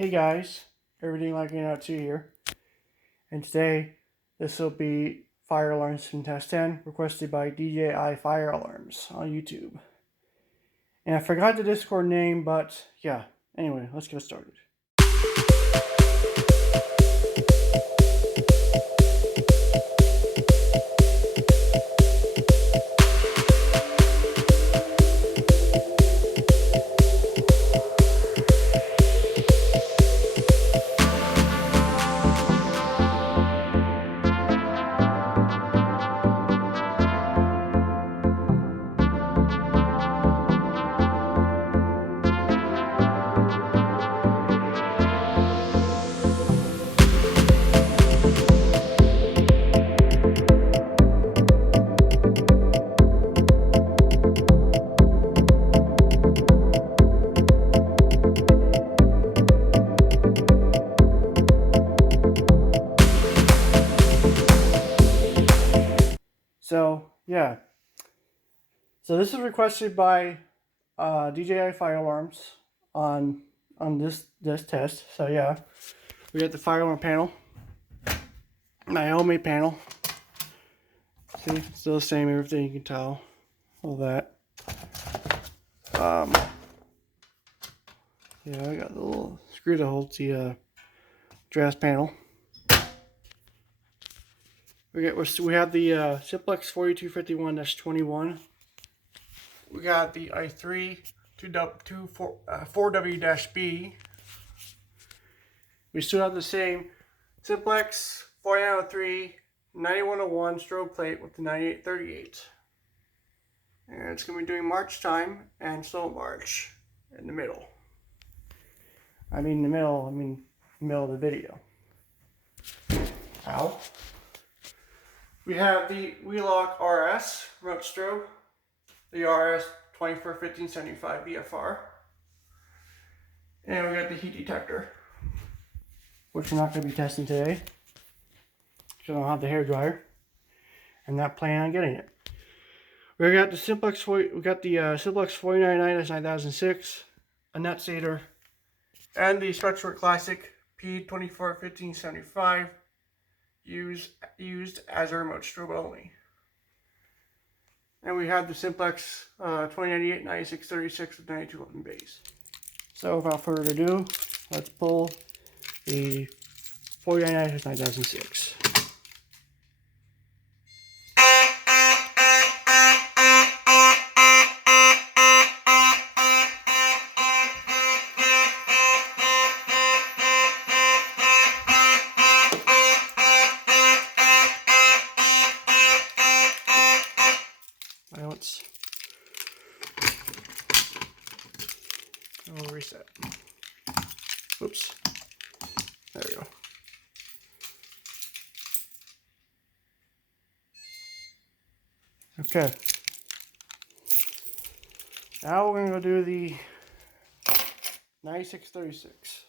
Hey guys, Everything Liking Out 2 here, and today this will be Fire Alarms from Test 10 requested by DJI Fire Alarms on YouTube. And I forgot the Discord name, but yeah, anyway, let's get started. So this is requested by DJI Fire Alarms on this test. So yeah, we got the fire alarm panel, my homemade panel. See, still the same, everything you can tell, all that. Yeah, I got the little screw that holds the draft panel. We have the Simplex 4251-21. We got the i3 4W-B. We still have the same Simplex 4903 9101 strobe plate with the 9838. And it's going to be doing march time and slow march in the middle. I mean the middle of the video. Ow. We have the Wheelock RS remote strobe, the RS 241575 BFR, and we got the heat detector, which we're not going to be testing today because I don't have the hair dryer and not planning on getting it. We got the Simplex 499-9006, a Netsator, and the Spectral Classic P241575 used as a remote strobe only. And we have the Simplex 2098-9636 with 9211 base. So without further ado, let's pull the 499-9006. I'll reset. Oops. There we go. Okay. Now we're going to do the 9636.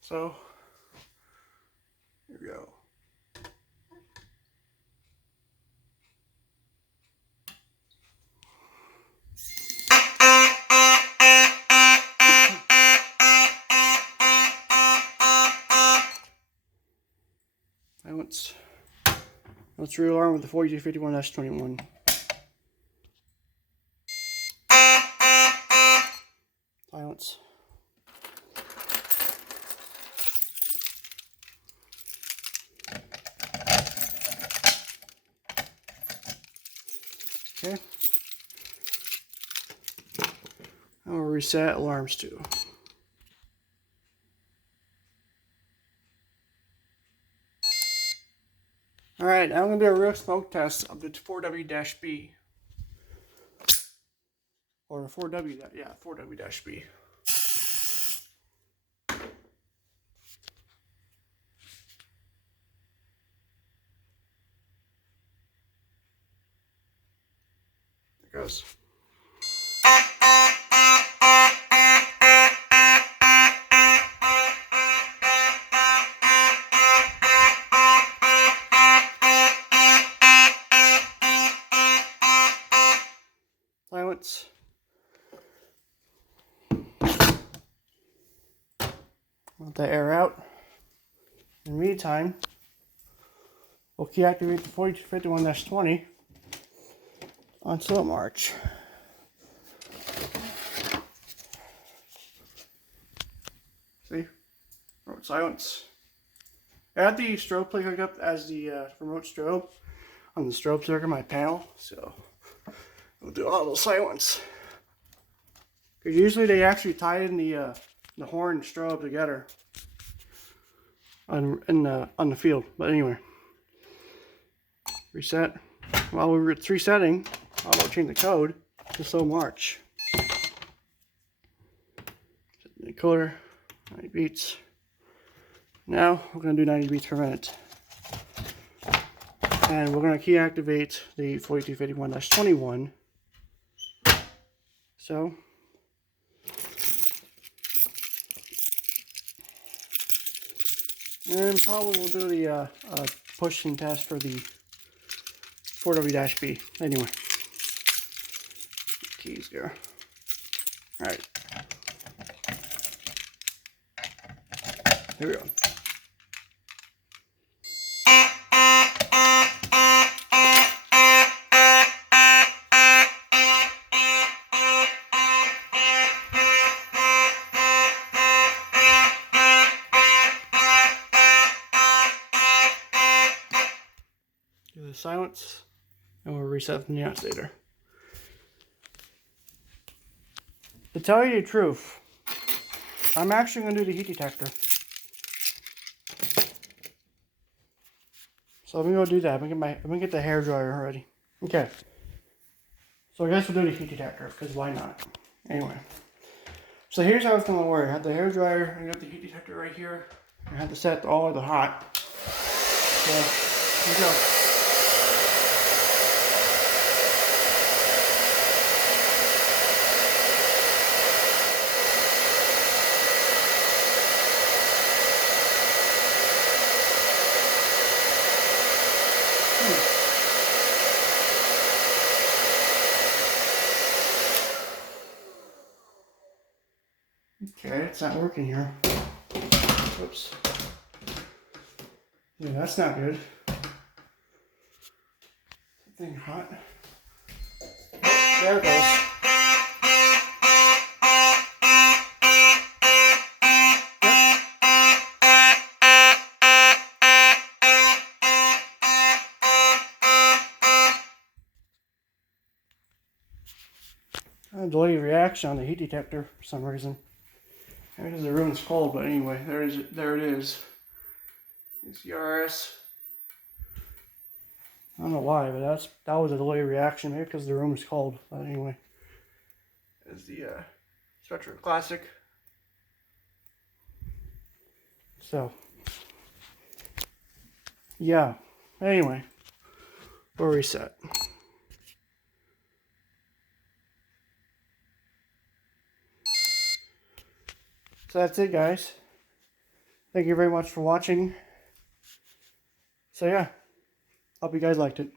So, here we go. Let's realarm with the 4251-21. Silence. Okay. I'll reset alarms too. Alright, now I'm going to do a real smoke test of the 4W-B. Or 4W, yeah, 4W-B. There it goes. silence. Let that air out. In the meantime, we'll key activate the 4251-20 on slow march. See? Remote silence. I had the strobe plate hooked up as the remote strobe on the strobe circuit, my panel, so we'll do auto silence. Because usually they actually tie in the horn and strobe together on the field. But anyway, reset. While we were resetting, I'll change the code to slow march. Set the encoder, 90 beats. Now we're going to do 90 beats per minute. And we're going to key activate the 4251-21. So, and probably we'll do the pushing test for the 4W-B. Anyway, keys there. All right, here we go. Do the silence, and we'll reset the nuance later. To tell you the truth, I'm actually going to do the heat detector. So I'm going to go do that. I'm going to get the hair dryer ready. Okay. So I guess we'll do the heat detector, because why not? Anyway. So here's how it's going to work. I have the hair dryer, I got the heat detector right here. I have to set all of the hot. So, here we go. Okay, it's not working here. Whoops. Yeah, that's not good. Something hot. There it goes. A delayed reaction on the heat detector for some reason. Maybe because the room's cold, but anyway, there it is. It's the RS. I don't know why, but that was a delayed reaction. Maybe because the room is cold. But anyway, it's the Spectra Classic. So, yeah. Anyway, we'll reset. So that's it, guys. Thank you very much for watching. So yeah, hope you guys liked it.